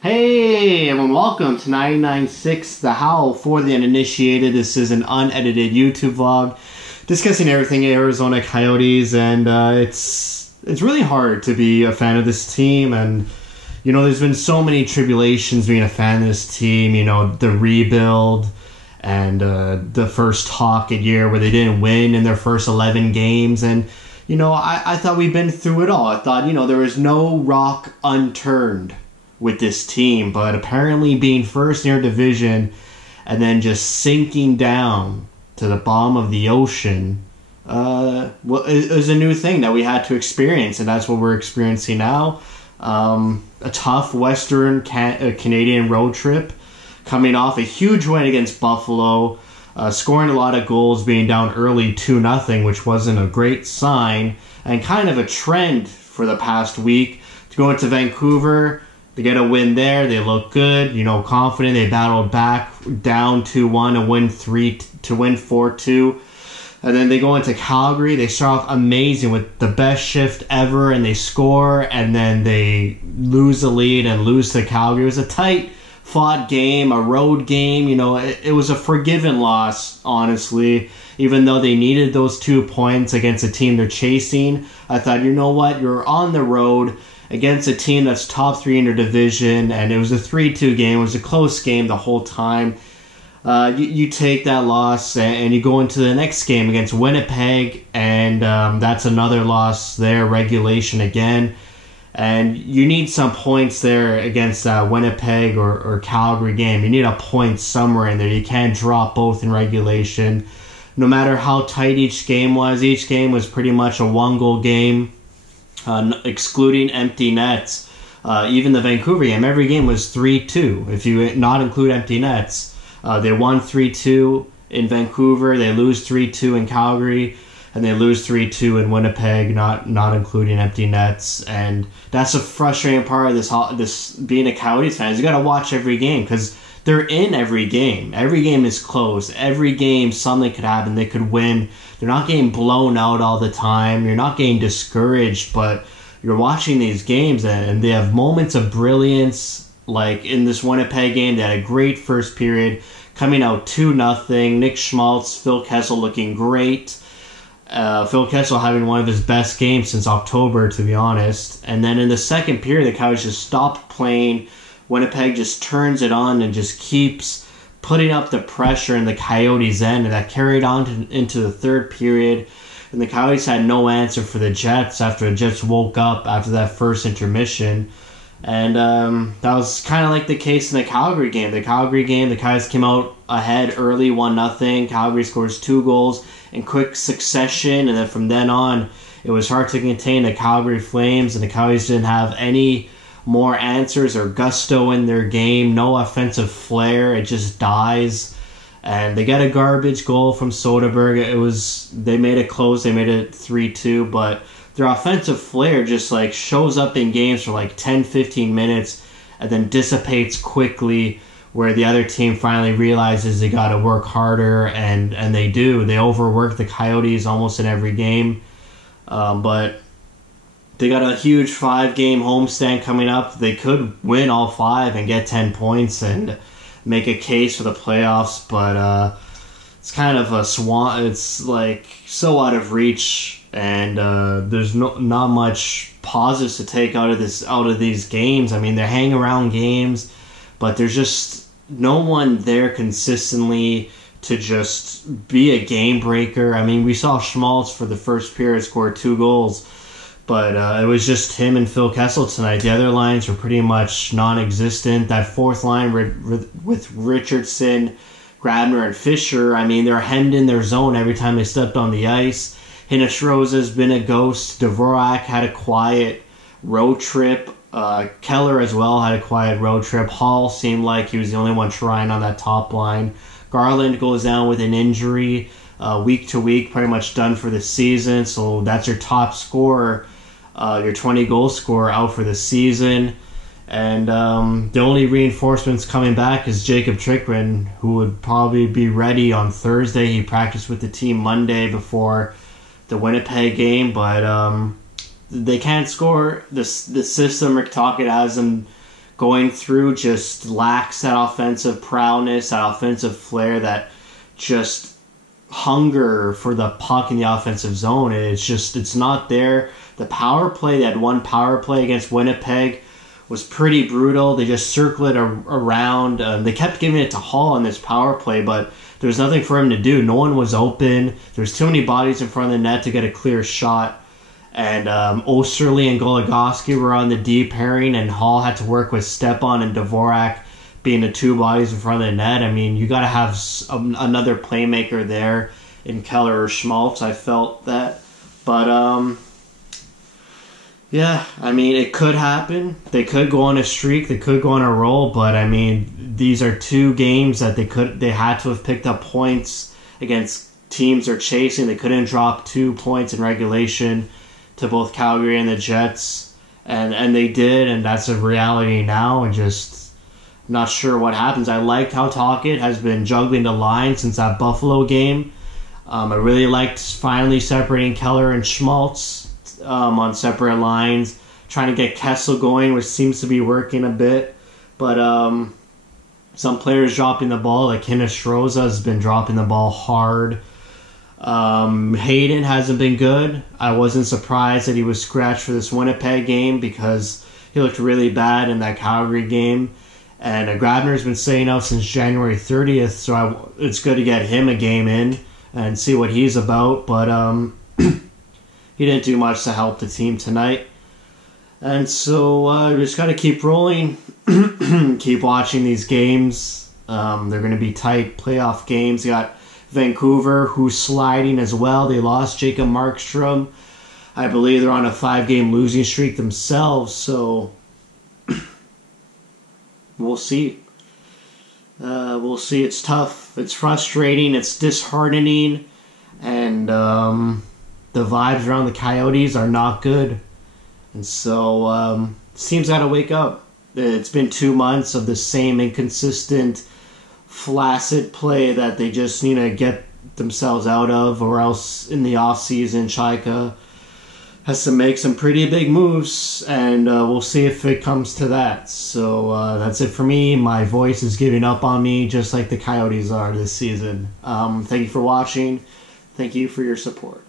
Hey, and welcome to 99.6 The Howl for the uninitiated. This is an unedited YouTube vlog discussing everything Arizona Coyotes, and it's really hard to be a fan of this team. And you know, there's been so many tribulations being a fan of this team. You know, the rebuild and the first Hawkeye year where they didn't win in their first 11 games. And you know, I thought we'd been through it all. I thought, you know, there was no rock unturned with this team, but apparently being first in your division and then just sinking down to the bottom of the ocean, it was a new thing that we had to experience, and that's what we're experiencing now. A tough Western Canadian road trip, coming off a huge win against Buffalo, scoring a lot of goals, being down early 2-0, which wasn't a great sign, and kind of a trend for the past week, to go into Vancouver. They get a win there. They look good, you know, confident. They battled back down 2-1 and win 4-2. And then they go into Calgary. They start off amazing with the best shift ever, and they score, and then they lose the lead and lose to Calgary. It was a tight fought game, a road game. You know, it was a forgiven loss, honestly, even though they needed those 2 points against a team they're chasing. I thought, you know what, you're on the road against a team that's top 3 in their division, and it was a 3-2 game. It was a close game the whole time. You take that loss and you go into the next game against Winnipeg, and that's another loss there, regulation again. And you need some points there against Winnipeg or Calgary game. You need a point somewhere in there. You can't drop both in regulation. No matter how tight each game was pretty much a one-goal game. Excluding empty nets. Even the Vancouver game, every game was 3-2 if you not include empty nets. They won 3-2 in Vancouver, they lose 3-2 in Calgary, and they lose 3-2 in Winnipeg, not including empty nets. And that's a frustrating part of this being a Coyotes fan, is you got to watch every game, because they're in every game. Every game is close. Every game something could happen. They could win. They're not getting blown out all the time. You're not getting discouraged, but you're watching these games and they have moments of brilliance. Like in this Winnipeg game, they had a great first period, coming out 2-0. Nick Schmaltz, Phil Kessel looking great. Phil Kessel having one of his best games since October, to be honest. And then in the second period, the Coyotes just stopped playing. Winnipeg just turns it on and just keeps putting up the pressure in the Coyotes' end, and that carried on into the third period. And the Coyotes had no answer for the Jets after the Jets woke up after that first intermission. And that was kind of like the case in the Calgary game. The Coyotes came out ahead early, 1-0. Calgary scores 2 goals in quick succession, and then from then on, it was hard to contain the Calgary Flames, and the Coyotes didn't have any more answers or gusto in their game. No offensive flair. It just dies. And they get a garbage goal from Soderberg. They made it close. They made it 3-2, but their offensive flair just like shows up in games for like 10-15 minutes and then dissipates quickly, where the other team finally realizes they got to work harder, and they do. They overwork the Coyotes almost in every game. But they got a huge 5-game homestand coming up. They could win all 5 and get 10 points and make a case for the playoffs, but it's kind of a swan. It's like so out of reach, and there's not much positives to take out of these games. I mean, they're hang around games, but there's just no one there consistently to just be a game breaker. I mean, we saw Schmaltz for the first period score 2 goals. But it was just him and Phil Kessel tonight. The other lines were pretty much non-existent. That fourth line with Richardson, Grabner, and Fisher, I mean, they're hemmed in their zone every time they stepped on the ice. Hinostroza's been a ghost. Dvorak had a quiet road trip. Keller as well had a quiet road trip. Hall seemed like he was the only one trying on that top line. Garland goes down with an injury week to week, pretty much done for the season. So that's your top scorer. Your 20-goal scorer out for the season. And the only reinforcements coming back is Jacob Trickman, who would probably be ready on Thursday. He practiced with the team Monday before the Winnipeg game, but they can't score. The system Rick Tocchet has them going through just lacks that offensive prowess, that offensive flair, that just hunger for the puck in the offensive zone. It's not there. The power play, they had one power play against Winnipeg, was pretty brutal. They just circled it around. They kept giving it to Hall on this power play, but there was nothing for him to do. No one was open. There was too many bodies in front of the net to get a clear shot. And Osterley and Goligoski were on the D pairing, and Hall had to work with Stepan and Dvorak being the two bodies in front of the net. I mean, you got to have another playmaker there in Keller or Schmaltz. I felt that. But, yeah, I mean, it could happen. They could go on a streak. They could go on a roll. But, I mean, these are two games that they had to have picked up points against teams they're chasing. They couldn't drop 2 points in regulation to both Calgary and the Jets. And they did, and that's a reality now. And just not sure what happens. I liked how Tocchet has been juggling the line since that Buffalo game. I really liked finally separating Keller and Schmaltz on separate lines, trying to get Kessel going, which seems to be working a bit. But some players dropping the ball, like Hinostroza has been dropping the ball hard. Hayden hasn't been good. I wasn't surprised that he was scratched for this Winnipeg game because he looked really bad in that Calgary game. And Grabner's been staying out since January 30th, so it's good to get him a game in and see what he's about. But he didn't do much to help the team tonight. And so we just got to keep rolling, keep watching these games. They're going to be tight playoff games. You got Vancouver, who's sliding as well. They lost Jacob Markstrom. I believe they're on a 5-game losing streak themselves, so we'll see. We'll see. It's tough. It's frustrating. It's disheartening. And the vibes around the Coyotes are not good. And so team's got to wake up. It's been 2 months of the same inconsistent, flaccid play that they just need to get themselves out of, or else in the offseason, Chaika has to make some pretty big moves, and we'll see if it comes to that. So that's it for me. My voice is giving up on me, just like the Coyotes are this season. Thank you for watching. Thank you for your support.